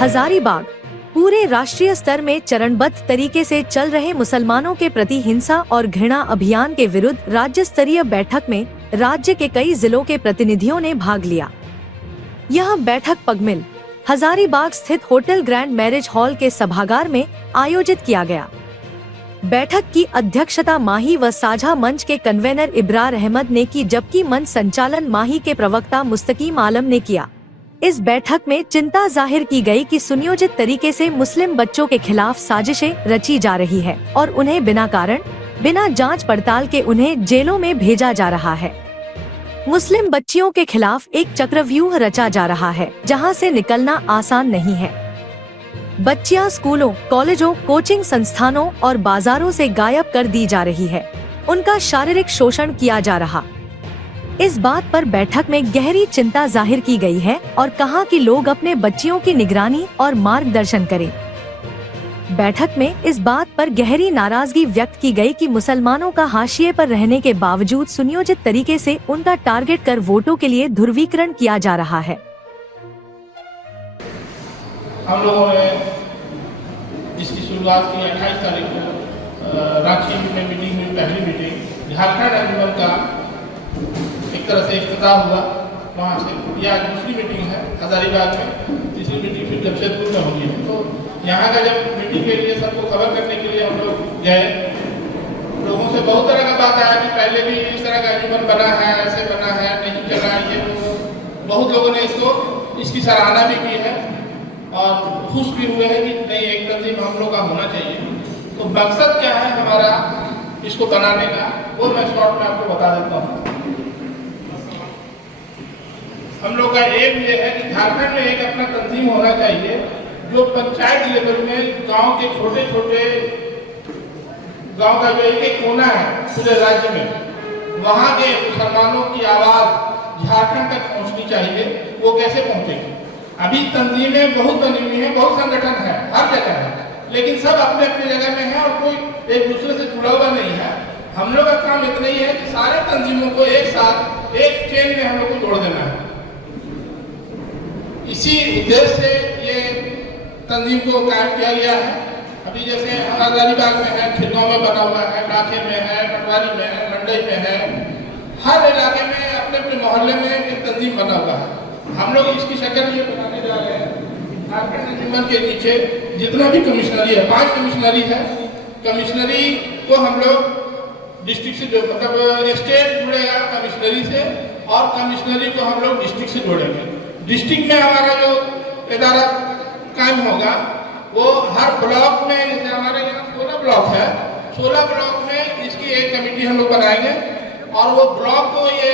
हजारीबाग पूरे राष्ट्रीय स्तर में चरणबद्ध तरीके से चल रहे मुसलमानों के प्रति हिंसा और घृणा अभियान के विरुद्ध राज्य स्तरीय बैठक में राज्य के कई जिलों के प्रतिनिधियों ने भाग लिया। यह बैठक पगमिल हजारीबाग स्थित होटल ग्रैंड मैरिज हॉल के सभागार में आयोजित किया गया। बैठक की अध्यक्षता माही व साझा मंच के कन्वेनर इब्रार अहमद ने की, जबकि मंच संचालन माही के प्रवक्ता मुस्तकीम आलम ने किया। इस बैठक में चिंता जाहिर की गई कि सुनियोजित तरीके से मुस्लिम बच्चों के खिलाफ साजिशें रची जा रही है और उन्हें बिना कारण, बिना जांच पड़ताल के उन्हें जेलों में भेजा जा रहा है। मुस्लिम बच्चियों के खिलाफ एक चक्रव्यूह रचा जा रहा है, जहां से निकलना आसान नहीं है। बच्चियां स्कूलों, कॉलेजों, कोचिंग संस्थानों और बाजारों से गायब कर दी जा रही है। उनका शारीरिक शोषण किया जा रहा। इस बात पर बैठक में गहरी चिंता जाहिर की गई है और कहा कि लोग अपने बच्चियों की निगरानी और मार्गदर्शन करें। बैठक में इस बात पर गहरी नाराजगी व्यक्त की गई कि मुसलमानों का हाशिए पर रहने के बावजूद सुनियोजित तरीके से उनका टारगेट कर वोटों के लिए ध्रुवीकरण किया जा रहा है। हम लोगों ने इसकी शुरुआत की 28 तारीख को रांची में मीटिंग हुई, पहली मीटिंग झारखंड अंजुमन का एक तरह से इफ्तिताह हुआ। वहाँ से यह आज दूसरी मीटिंग है हजारीबाग में, तीसरी मीटिंग फिर जमशेदपुर में होगी है। तो यहाँ का जब मीटिंग के लिए सबको खबर करने के लिए हम लोग गए, लोगों से बहुत तरह का बात आया कि पहले भी इस तरह का अंजुमन बना है, ऐसे बना है, नहीं चला ये। बहुत लोगों ने इसकी सराहना भी की है और खुश भी हुए हैं कि नहीं, एक तंजीम हम लोग का होना चाहिए। तो मकसद क्या है हमारा इसको बनाने का, वो मैं शॉर्ट में आपको बता देता हूँ। हम लोग का एम ये है कि झारखंड में एक अपना तंजीम होना चाहिए जो पंचायत लेवल में गांव के छोटे छोटे गांव का जो एक कोना है पूरे राज्य में, वहां के मुसलमानों की आवाज झारखंड तक पहुंचनी चाहिए। वो कैसे पहुंचेगी? अभी तंजीमें बहुत बनी हुई है, बहुत संगठन है, हर जगह है, लेकिन सब अपने अपने जगह में है और कोई एक दूसरे से जुड़ा हुआ नहीं है। हम लोग का काम इतना ही है कि सारे तंजीमों को एक साथ एक चेन में हम लोग को जोड़ देना है। इसी उद्देश्य से ये तंजीम को कायम किया गया है। अभी जैसे हजारीबाग में है, खिरगांव में बना हुआ है, लाखे में है, पटवारी में है, मंडई में है, हर इलाके में अपने अपने मोहल्ले में एक तंजीम बना हुआ है। हम लोग इसकी शक्ल ये बनाने जा रहे हैं। झारखंड अंजुमन के नीचे जितना भी कमिश्नरी है, 5 कमिश्नरी है, कमिश्नरी को हम लोग डिस्ट्रिक्ट से जो मतलब स्टेट जुड़ेगा कमिश्नरी से, और कमिश्नरी को हम लोग डिस्ट्रिक्ट से जोड़ेंगे। डिस्ट्रिक्ट में हमारा जो इदारा कायम होगा वो हर ब्लॉक में, जैसे हमारे यहाँ 16 ब्लॉक है, 16 ब्लॉक में इसकी एक कमेटी हम लोग बनाएंगे और वो ब्लॉक को ये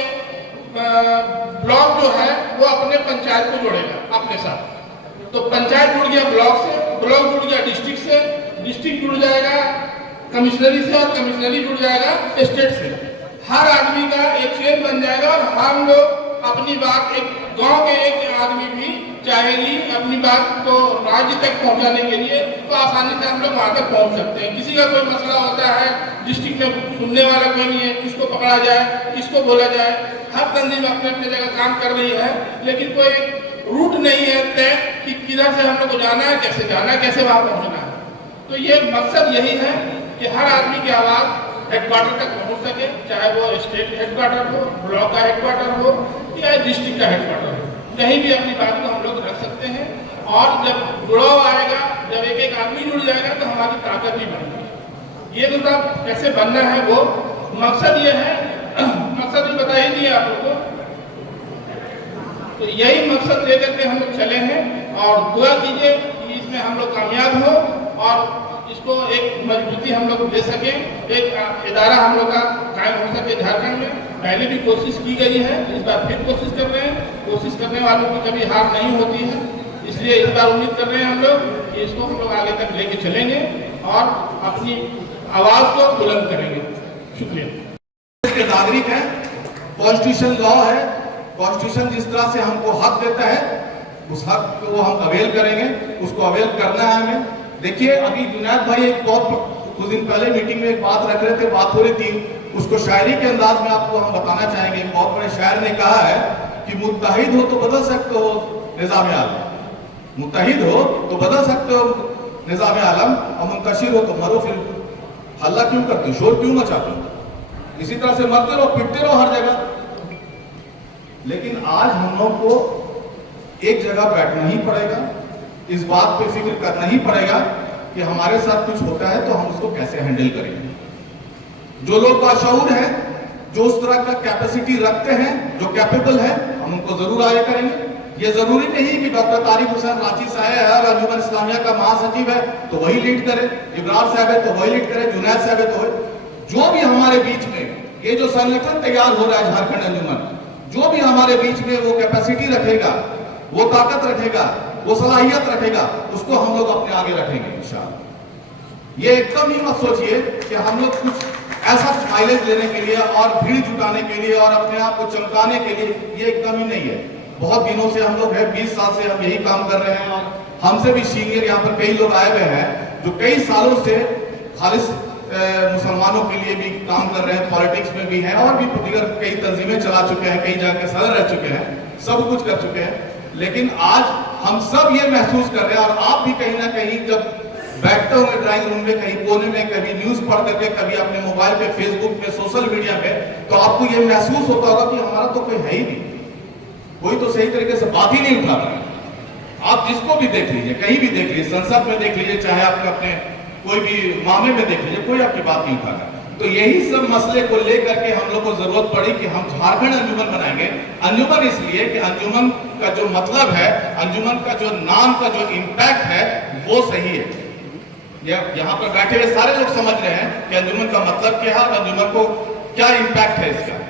ब्लॉक जो है वो अपने पंचायत को जोड़ेगा अपने साथ। तो पंचायत जुड़ गया ब्लॉक से, ब्लॉक जुड़ गया डिस्ट्रिक्ट से, डिस्ट्रिक्ट जुड़ जाएगा कमिश्नरी से और कमिश्नरी जुड़ जाएगा स्टेट से। हर आदमी का एक चेन बन जाएगा और हम लोग अपनी बात, एक गांव के एक आदमी भी चाहेगी अपनी बात को राज्य तक पहुंचाने के लिए, तो आसानी से हम लोग वहां तक पहुंच सकते हैं। किसी का कोई मसला होता है डिस्ट्रिक्ट में, सुनने वाला कोई नहीं है, किसको पकड़ा जाए, किसको बोला जाए। हर तंजीम अपने अपने जगह काम कर रही है, लेकिन कोई रूट नहीं है तय कि किधर से हम लोग को जाना है, कैसे जाना है, कैसे वहां पहुंचना है। तो ये मकसद यही है कि हर आदमी की आवाज हेडक्वार्टर तक पहुंच सके, चाहे वो स्टेट हेडक्वार्टर हो, ब्लॉक का हेडक्वार्टर हो या डिस्ट्रिक्ट का हेडक्वार्टर हो, कहीं भी अपनी बात को हम लोग रख सकते हैं। और जब जुड़ाव आएगा, जब एक एक आदमी जुड़ जाएगा तो हमारी ताकत भी बढ़ेगी। ये तो सब कैसे बनना है, वो मकसद ये है, मकसद भी बता ही दिया आप लोगों को। तो यही मकसद लेकर के हम लोग चले हैं और दुआ कीजिए कि इसमें हम लोग कामयाब हो और इसको एक मजबूती हम लोग दे सके, एक इदारा हम लोग का कायम हो सके झारखंड में। पहले भी कोशिश की गई है, इस बार फिर कोशिश कर रहे हैं। कोशिश करने वालों की कभी हार नहीं होती है, इसलिए इस बार उम्मीद कर रहे हैं हम लोग कि इसको हम लोग आगे तक लेके चलेंगे और अपनी आवाज को बुलंद करेंगे। शुक्रिया। नागरिक है, कॉन्स्टिट्यूशन लॉ है, कॉन्स्टिट्यूशन जिस तरह से हमको हक देता है उस हक को हम अवेल करेंगे, उसको अवेल करना है हमें। देखिए अभी जुनैद भाई एक बहुत कुछ दिन पहले मीटिंग में एक बात रख रहे थे, बात हो रही थी, उसको शायरी के अंदाज में आपको हम बताना चाहेंगे। बहुत बड़े शायर ने कहा है कि मुत्तहिद हो तो बदल सकते हो निज़ाम आलम, मुत्तहिद हो तो बदल सकते हो निजाम आलम, और मुंतशिर हो तो मरो। फिर हल्ला क्यों करते हो, शोर क्यों मचाते हो? इसी तरह से मरते रहो, पिटते रहो हर जगह। लेकिन आज हम लोग को एक जगह बैठना ही पड़ेगा, इस बात पे फिक्र करना ही पड़ेगा कि हमारे साथ कुछ होता है तो हम उसको कैसे हैंडल करेंगे। जो लोग बाशऊर हैं, जो उस तरह का कैपेसिटी रखते हैं, जो कैपेबल है, हम उनको जरूर आगे करेंगे। ये जरूरी नहीं कि डॉक्टर तारिक हुसैन रांची साहब है और अंजुमन इस्लामिया का महासचिव है तो वही लीड करे, इब्रार साहब है तो वही लीड करे, जुनैद साहब है तो जो भी हमारे बीच में ये जो संगठन तैयार हो रहा है झारखंड अंजुमन, जो भी हमारे बीच में वो कैपेसिटी रखेगा, वो ताकत रखेगा, वो सलाहियत रखेगा, उसको हम लोग अपने आगे रखेंगे इंशाअल्लाह। ये एकदम ही मत सोचिए कि हम लोग कुछ ऐसा माइलेज लेने के लिए और भीड़ जुटाने के लिए और अपने आप को चमकाने के लिए, ये एकदम ही नहीं है। बहुत दिनों से हम लोग हैं, 20 साल से हम यही काम कर रहे हैं और हमसे भी सीनियर यहाँ पर कई लोग आए हुए हैं जो कई सालों से खालिस मुसलमानों के लिए भी काम कर रहे हैं, पॉलिटिक्स में भी हैं और भी दीगर कई तंजीमें चला चुके हैं, कई जगह के सदर रह चुके हैं, सब कुछ कर चुके हैं। लेकिन आज हम सब ये महसूस कर रहे हैं और आप भी कहीं ना कहीं जब बैठते होंगे ड्राइंग रूम में कहीं कोने में, कभी न्यूज पढ़ करके, कभी अपने मोबाइल पे, फेसबुक पे, सोशल मीडिया पे, तो आपको ये महसूस होता होगा कि हमारा तो कोई है ही नहीं, कोई तो सही तरीके से बात ही नहीं उठा रहा है। आप जिसको भी देख लीजिए, कहीं भी देख लीजिए, संसद में देख लीजिए, चाहे आपके अपने कोई भी मामले में देख लीजिए, कोई आपकी बात नहीं उठा रहा। तो यही सब मसले को लेकर के हम लोग को जरूरत पड़ी कि हम झारखंड अंजुमन बनाएंगे। अंजुमन इसलिए कि अंजुमन का जो मतलब है, अंजुमन का जो नाम का जो इम्पैक्ट है वो सही है। यहाँ पर बैठे हुए सारे लोग समझ रहे हैं कि अंजुमन का मतलब क्या है और अंजुमन को क्या इम्पैक्ट है इसका।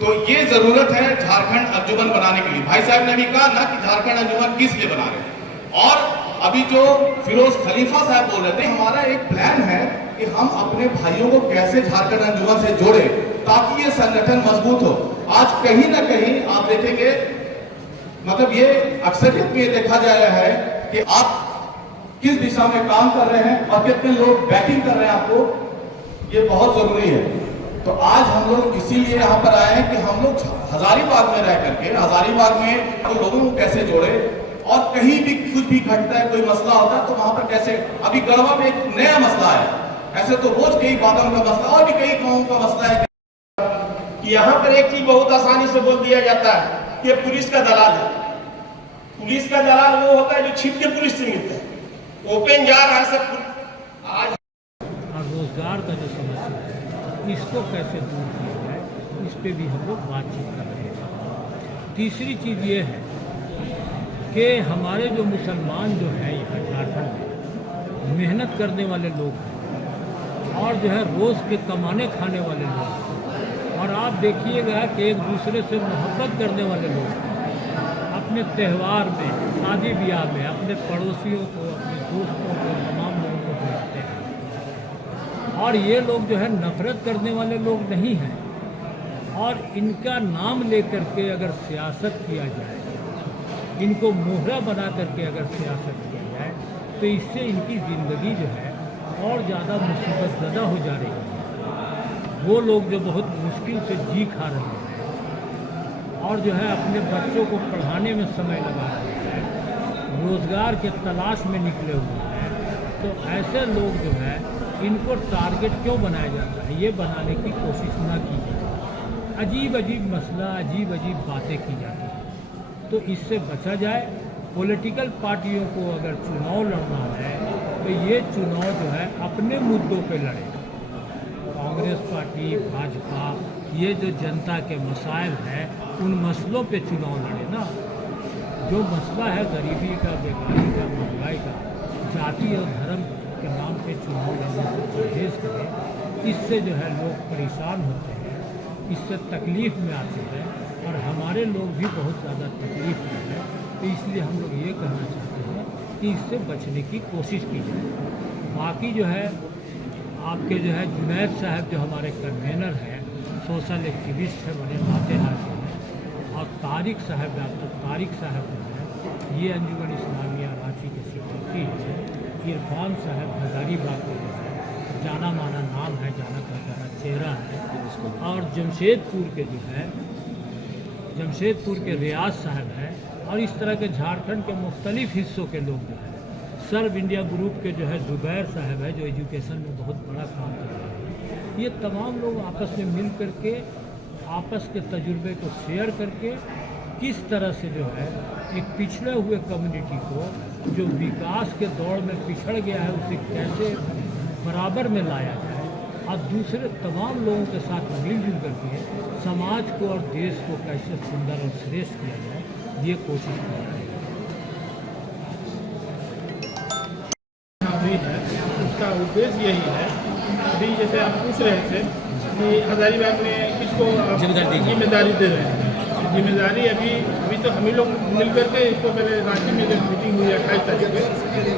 तो ये जरूरत है झारखंड अंजुमन बनाने के लिए। भाई साहब ने भी कहा ना कि झारखंड अंजुमन किस लिए बना रहे हैं, और अभी जो फिरोज खलीफा साहब बोल रहे थे, हमारा एक प्लान है कि हम अपने भाइयों को कैसे झारखंड अंजुमन से जोड़े ताकि ये संगठन मजबूत हो। आज कहीं ना कहीं आप देखेंगे, मतलब ये अक्सरियत में देखा जा रहा है कि आप किस दिशा में काम कर रहे हैं और कितने लोग बैटिंग कर रहे हैं आपको, ये बहुत जरूरी है। तो आज हम लोग इसीलिए यहाँ पर आए हैं कि हम लोग हजारीबाग में रह करके, हजारीबाग में तो लोगों को कैसे जोड़े, और कहीं भी कुछ भी घटता है, कोई मसला होता है तो वहां पर कैसे, अभी गढ़वा में एक नया मसला है, ऐसे तो रोज कई बातों का मसला और भी कई गाँव का मसला है कि यहाँ पर एक चीज बहुत आसानी से बोल दिया जाता है कि पुलिस का दलाल है। पुलिस का दलाल वो होता है जो छिप के पुलिस से मिलता है, ओपन जा रहा है सब। आज रोजगार का जो समस्या है इसको कैसे दूर किया जाए, इस पे भी हम लोग बातचीत कर रहे हैं। तीसरी चीज़ ये है कि हमारे जो मुसलमान जो हैं यहाँ झारखंड में मेहनत करने वाले लोग हैं और जो है रोज़ के कमाने खाने वाले लोग हैं, और आप देखिएगा कि एक दूसरे से मोहब्बत करने वाले लोग हैं। अपने त्यौहार में, शादी ब्याह में अपने पड़ोसियों को, अपने दोस्तों को, तमाम लोगों को बुलाते हैं। और ये लोग जो है नफरत करने वाले लोग नहीं हैं, और इनका नाम लेकर के अगर सियासत किया जाए, इनको मोहरा बना करके अगर सियासत किया जाए, तो इससे इनकी ज़िंदगी जो है और ज़्यादा मुसीबत ज़्यादा हो जा रही है। वो लोग जो बहुत मुश्किल से जी खा रहे हैं और जो है अपने बच्चों को पढ़ाने में समय लगा रहे हैं, रोज़गार के तलाश में निकले हुए हैं, तो ऐसे लोग जो है इनको टारगेट क्यों बनाया जाता है, ये बनाने की कोशिश ना की जाए। अजीब अजीब मसला, अजीब अजीब बातें की जाती हैं, तो इससे बचा जाए। पॉलिटिकल पार्टियों को अगर चुनाव लड़ना है तो ये चुनाव जो है अपने मुद्दों पे लड़े। कांग्रेस पार्टी, भाजपा, ये जो जनता के मसाइल हैं उन मसलों पे चुनाव लड़े ना। जो मसला है गरीबी का, बेकारी का, महंगाई का, जाति और धर्म के नाम पे चुनाव लड़ने से परहेज करें। इससे जो है लोग परेशान होते हैं, इससे तकलीफ़ में आते हैं, और हमारे लोग भी बहुत ज़्यादा तकलीफ़ में हैं। तो इसलिए हम लोग ये कहना चाहते हैं कि इससे बचने की कोशिश की जाए। बाकी जो है आपके जो है जुनैद साहब जो हमारे कन्वेनर हैं, सोशल एक्टिविस्ट है, बड़े नातेहार हैं, और तारिक साहब, डॉक्टर तारिक साहब जो है ये अंजुमन इस्लामिया रांची के सेक्रेटरी हैं। इरफान साहब हजारीबाग के जो है जाना माना नाम है, जाना पहचाना चेहरा है। और जमशेदपुर के जो है जमशेदपुर के रियाज साहब हैं और इस तरह के झारखंड के मुख्तलिफ हिस्सों के लोग जो है, सर्व इंडिया ग्रुप के जो है जुबैर साहब है जो एजुकेशन में बहुत बड़ा काम कर रहे हैं, ये तमाम लोग आपस में मिल करके आपस के तजुर्बे को शेयर करके किस तरह से जो है एक पिछड़े हुए कम्युनिटी को जो विकास के दौड़ में पिछड़ गया है उसे कैसे बराबर में लाया जाए और दूसरे तमाम लोगों के साथ मिलजुल करके समाज को और देश को कैसे सुंदर और श्रेष्ठ किया जाए, ये कोशिश कर रहे हैं। हुई है उसका उद्देश्य यही है, अभी जैसे आप पूछ रहे थे कि हजारीबाग में किसको जिम्मेदारी दे रहे हैं। जिम्मेदारी अभी तो हम ही लोग मिल करके इसको पहले रांची में जब मीटिंग हुई 28 तारीख को,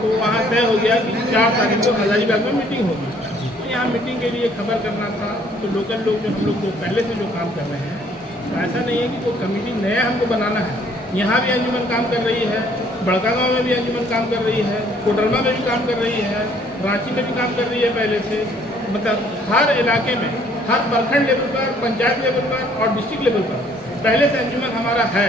तो वहाँ तय हो गया कि 4 तारीख को हजारीबाग में मीटिंग होगी। तो यहाँ मीटिंग के लिए खबर करना था, तो लोकल लोग जो हम लोग जो पहले से जो काम कर रहे हैं, तो ऐसा नहीं है कि कोई कमेटी नया हमको बनाना है। यहाँ भी अंजुमन काम कर रही है, बड़कागांव में भी अंजुमन काम कर रही है, कोडरमा में भी काम कर रही है, रांची में भी काम कर रही है पहले से। मतलब हर इलाके में, हर प्रखंड लेवल पर, पंचायत लेवल पर और डिस्ट्रिक्ट लेवल पर पहले से अंजुमन हमारा है।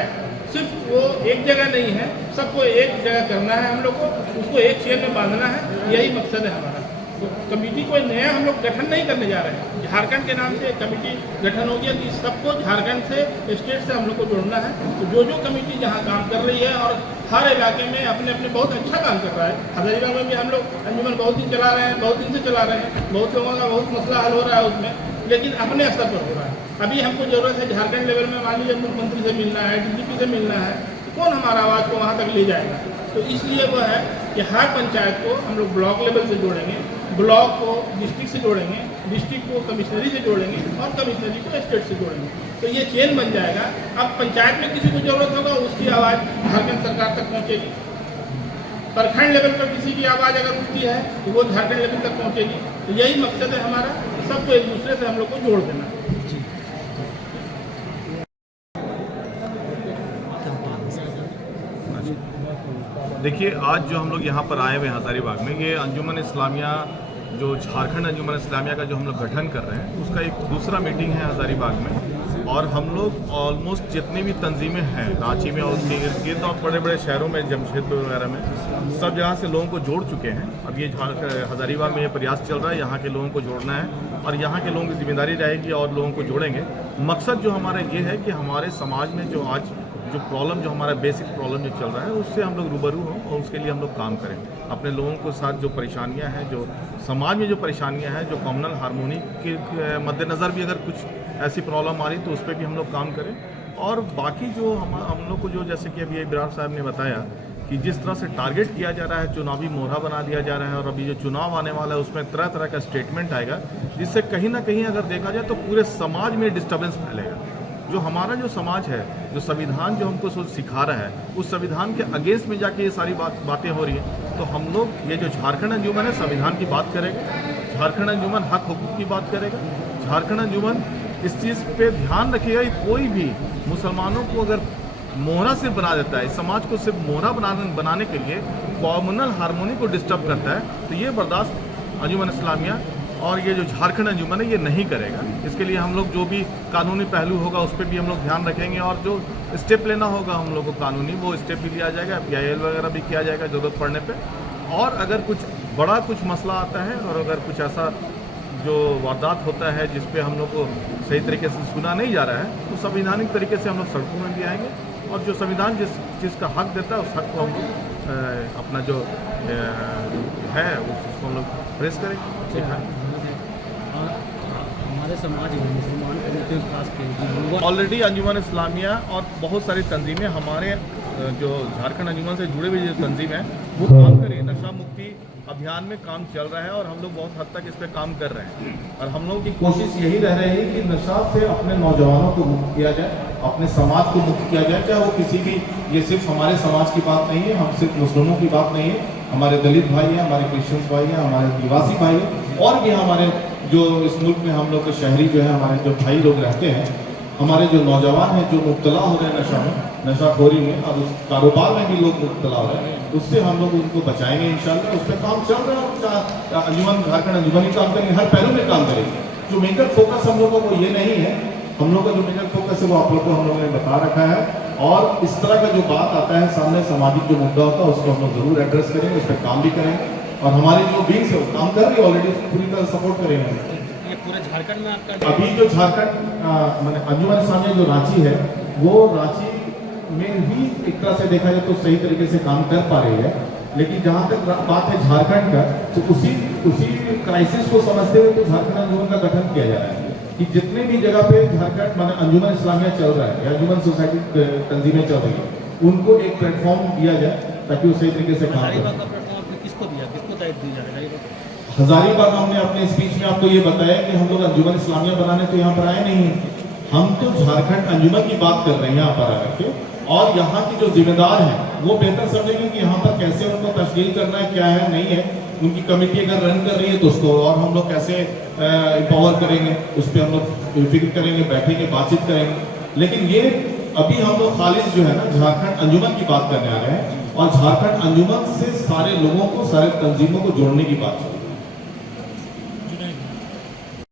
सिर्फ वो एक जगह नहीं है, सबको एक जगह करना है, हम लोग को उसको एक चेयर में बांधना है, यही मकसद है हमारा। तो कमेटी कोई नया हम लोग गठन नहीं करने जा रहे हैं। झारखंड के नाम से कमेटी गठन हो गया कि सबको झारखंड से, स्टेट से हम लोग को जोड़ना है। तो जो कमेटी जहाँ काम कर रही है और हर इलाके में अपने अपने बहुत अच्छा काम कर रहा है। हजारीबाग में भी हम लोग अंजुमन बहुत दिन चला रहे हैं, बहुत दिन से चला रहे हैं, बहुत लोगों का बहुत मसला हल हो रहा है उसमें, लेकिन अपने स्तर पर हो रहा है। अभी हमको जरूरत है झारखंड लेवल में, मान लीजिए मुख्यमंत्री से मिलना है, डीजीपी से मिलना है, तो कौन हमारा आवाज़ को वहाँ तक ले जाएगा। तो इसलिए वो है कि हर पंचायत को हम लोग ब्लॉक लेवल से जोड़ेंगे, ब्लॉक को डिस्ट्रिक्ट से जोड़ेंगे, डिस्ट्रिक्ट को कमिश्नरी से जोड़ेंगे और कमिश्नरी को स्टेट से जोड़ेंगे। तो ये चेन बन जाएगा। अब पंचायत में किसी को जरूरत होगा, उसकी आवाज़ झारखंड सरकार तक पहुँचेगी। प्रखंड लेवल पर किसी की आवाज़ अगर उठती है तो वो झारखंड लेवल तक पहुँचेगी। तो यही मकसद है हमारा, सबको एक दूसरे से हम लोग को जोड़ देना। देखिए, आज जो हम लोग यहाँ पर आए हुए हैं हजारीबाग में, ये अंजुमन इस्लामिया, जो झारखंड अंजुमन इस्लामिया का जो हम लोग गठन कर रहे हैं, उसका एक दूसरा मीटिंग है हजारीबाग में। और हम लोग ऑलमोस्ट जितनी भी तंजीमें हैं रांची में और उसके इर्द गिर्द और बड़े बड़े शहरों में, जमशेदपुर वगैरह में, सब जगह से लोगों को जोड़ चुके हैं। अब ये हजारीबाग में ये प्रयास चल रहा है, यहाँ के लोगों को जोड़ना है और यहाँ के लोगों की जिम्मेदारी रहेगी और लोगों को जोड़ेंगे। मकसद जो हमारा ये है कि हमारे समाज में जो आज जो प्रॉब्लम, जो हमारा बेसिक प्रॉब्लम जो चल रहा है, उससे हम लोग रूबरू हों और उसके लिए हम लोग काम करें। अपने लोगों के साथ जो परेशानियां हैं, जो समाज में जो परेशानियां हैं, जो कम्युनल हार्मोनी के मद्देनज़र भी अगर कुछ ऐसी प्रॉब्लम आ रही तो उस पर भी हम लोग काम करें। और बाकी जो हम लोग को जो, जैसे कि अभी इब्रार साहब ने बताया कि जिस तरह से टारगेट किया जा रहा है, चुनावी मोहरा बना दिया जा रहा है और अभी जो चुनाव आने वाला है उसमें तरह तरह का स्टेटमेंट आएगा, जिससे कहीं ना कहीं अगर देखा जाए तो पूरे समाज में डिस्टर्बेंस फैलेगा। जो हमारा जो समाज है, जो संविधान जो हमको सोच सिखा रहा है, उस संविधान के अगेंस्ट में जाके ये सारी बातें हो रही हैं। तो हम लोग ये जो झारखंड अंजुमन है, संविधान की बात करेगा, झारखंड अंजुमन हक हुकूक की बात करेगा, झारखंड अंजुमन इस चीज़ पे ध्यान रखिएगा कि कोई भी मुसलमानों को अगर मोहरा सिर्फ बना देता है, इस समाज को सिर्फ मोहरा बनाने के लिए कॉम्युनल हार्मोनी को डिस्टर्ब करता है, तो ये बर्दाश्त अंजुमन इस्लामिया और ये जो झारखंड अंजुमन है ये नहीं करेगा। इसके लिए हम लोग जो भी कानूनी पहलू होगा उस पर भी हम लोग ध्यान रखेंगे और जो स्टेप लेना होगा हम लोग को कानूनी, वो स्टेप भी लिया जाएगा, PIL वगैरह भी किया जाएगा ज़रूरत पड़ने पे। और अगर कुछ बड़ा कुछ मसला आता है और अगर कुछ ऐसा जो वारदात होता है जिस पे हम लोग को सही तरीके से सुना नहीं जा रहा है, तो संवैधानिक तरीके से हम लोग सड़कों में भी आएंगे और जो संविधान जिस चीज़ का हक देता है उस हक को हम लोग अपना जो है उसको हम लोग प्रेस करेंगे। हमारे समाज में मुसलमान खास ऑलरेडी अंजुमन इस्लामिया और बहुत सारी तंजीमें हमारे जो झारखंड अंजुमन से जुड़े हुए जो तंजीम है वो काम करें। नशा मुक्ति अभियान में काम चल रहा है और हम लोग बहुत हद तक इस पर काम कर रहे हैं और हम लोगों की कोशिश यही रह रही है कि नशा से अपने नौजवानों को मुक्त किया जाए, अपने समाज को मुक्त किया जाए। चाहे वो किसी भी, ये सिर्फ हमारे समाज की बात नहीं है, हम सिर्फ मुस्लिमों की बात नहीं है, हमारे दलित भाई हैं, हमारे क्रिश्चियन भाई हैं, हमारे आदिवासी भाई हैं और भी हमारे जो इस मुल्क में हम लोग के शहरी जो है, हमारे जो भाई लोग रहते हैं, हमारे जो नौजवान हैं जो मुब्तला हो रहे हैं नशा में, नशाखोरी में और उस कारोबार में भी लोग मुब्तला हो रहे हैं, उससे हम लोग उनको बचाएंगे इंशाल्लाह। उस पर काम चल रहा है। अंजुमन झारखंड अंजुमन ही काम करेंगे, हर पहलू में काम करेंगे। जो मेजर फोकस हम लोगों को ये नहीं है हम लोग का जो मेजर फोकस है वो आप लोग को हम लोगों ने बता रखा है। और इस तरह का जो बात आता है सामने, सामाजिक जो मुद्दा होता है उसको हम लोग जरूर एड्रेस करेंगे, उस पर काम भी करेंगे और हमारी जो विंग्स है वो काम कर रही है ऑलरेडी, उसको पूरी तरह सपोर्ट करेंगे। ये पूरे झारखंड में आपका अभी जो झारखंड माने अंजुमन इस्लामिया जो रांची है, वो रांची में भी एक तरह से देखा जाए तो सही तरीके से काम कर पा रही है, लेकिन जहाँ तक बात है झारखंड का, तो उसी क्राइसिस को समझते हुए तो झारखंड अंजुमन का गठन किया जा रहा है कि जितने भी जगह पे झारखंड माने अंजुमन इस्लामिया चल रहा है या अंजुमन सोसाइटी तंजीमें चल रही है, उनको एक प्लेटफॉर्म दिया जाए ताकि वो सही तरीके से काम करें। किसको दिया, किसको दायित्व दिया जाएगा? हजारीबाग हमने अपने स्पीच में आपको ये बताया कि हम लोग अंजुमन इस्लामिया बनाने तो यहाँ पर आए नहीं है, हम तो झारखंड अंजुमन की बात कर रहे हैं यहाँ पर आकर के, और यहाँ की जो जिम्मेदार हैं वो बेहतर समझेंगे कि यहाँ पर कैसे उनको तश्कील करना है, क्या है नहीं है, उनकी कमेटी अगर रन कर रही है तो उसको और हम लोग कैसे एम्पावर करेंगे, उस पर हम लोग फिक्र करेंगे, बैठेंगे, बातचीत करेंगे। लेकिन ये अभी हम लोग खालिद जो है ना झारखंड अंजुमन की बात करने आ रहे हैं और झारखंड अंजुमन से सारे लोगों को, सारे तंजीमों को जोड़ने की बात